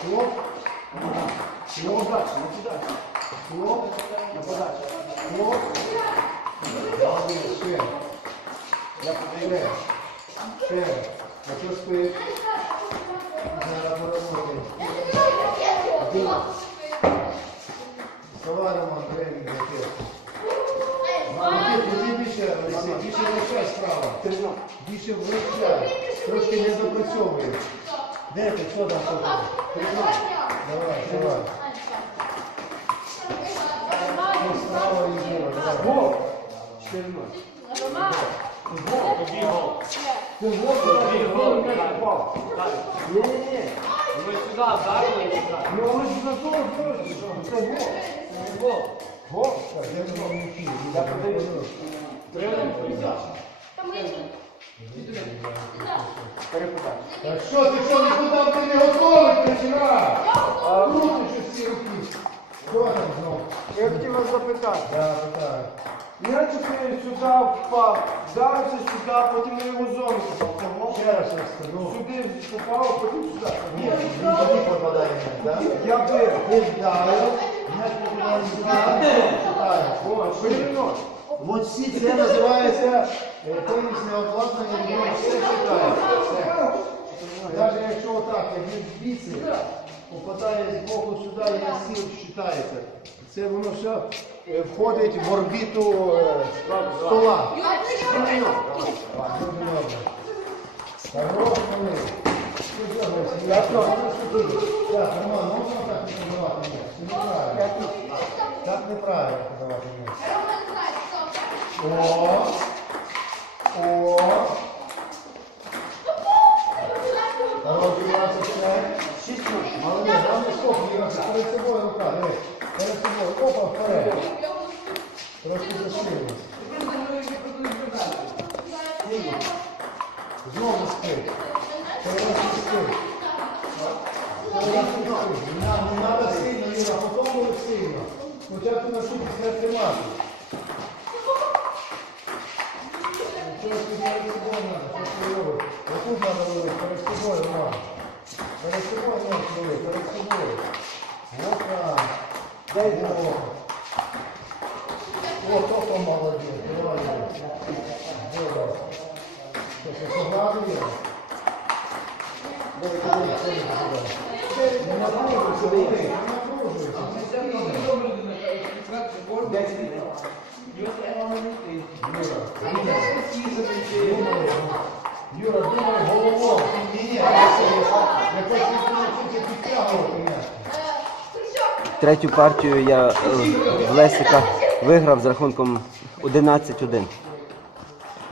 Хлоп. Хлоп. Хлоп. На подачу. Хлоп. Молодець, ще. Ще. Ще. А що спить? Зараз поработаємо. Один. Вставай, Роман, тренінг який. Тоді більше, більше вращай справа. Більше вращай. Трошки не допрацьовує. Де ти? Що там? Що там? Давай, давай. Ну, справа і зліва. Давай. Гол! Тоді гол. Ти гол, Тоді гол. ти м'яч. Ні-ні-ні. Ми сюди сюди. Ну, але ж на того теж? Це гол. Гол. Гол? Так, я не хід. Я подивлюсь. Тренер присяг. Так що ти що нікуди ти не готовий починай? А руки що всі руки. Що там знову? Я хотів вас запитати. Так, так. М'яч сюди впав, вдарився сюди, потім на його зону попав. Це гол? Ще раз щось скажу. Сюди попав, потім сюди. Ні, він тоді попадає так? Я бив. Ти вдарив, м'яч попадає сюди, читає. О, перемінок. От всі це називається е, тенісне обладнання, воно все читає. Все. Навіть якщо отак, як він звідси, попадає з боку сюди і на стіл читається. Це воно все е, входить в орбіту е, стола. Що? Так, Роман, можна так не подавати м'яч? Неправильно. Так неправильно подавати м'яч. О! О! Народ. Молодець, главное скок, Юрася, перед собою рука, дивись. Перед собою, опа, вперед. Трошки засилилось. Знову спить. Спить. Не треба сильно, Юра, потім сильно. Спочатку на шутки треба тримати. Треба ловити, перед собою, Роман. Перед собою нож лови, перед собою. Вот так. Дай Бог. О, тото молодець. Давай, Добре. Що, що, погладує? Давай, давай, давай, давай. Не напружуйся, Юрій, не напружуйся. Юра, думай головою. Ні, ні, якось тільки підтягувати м'яч. Третю партію я е, в Лесика виграв з рахунком 11-1.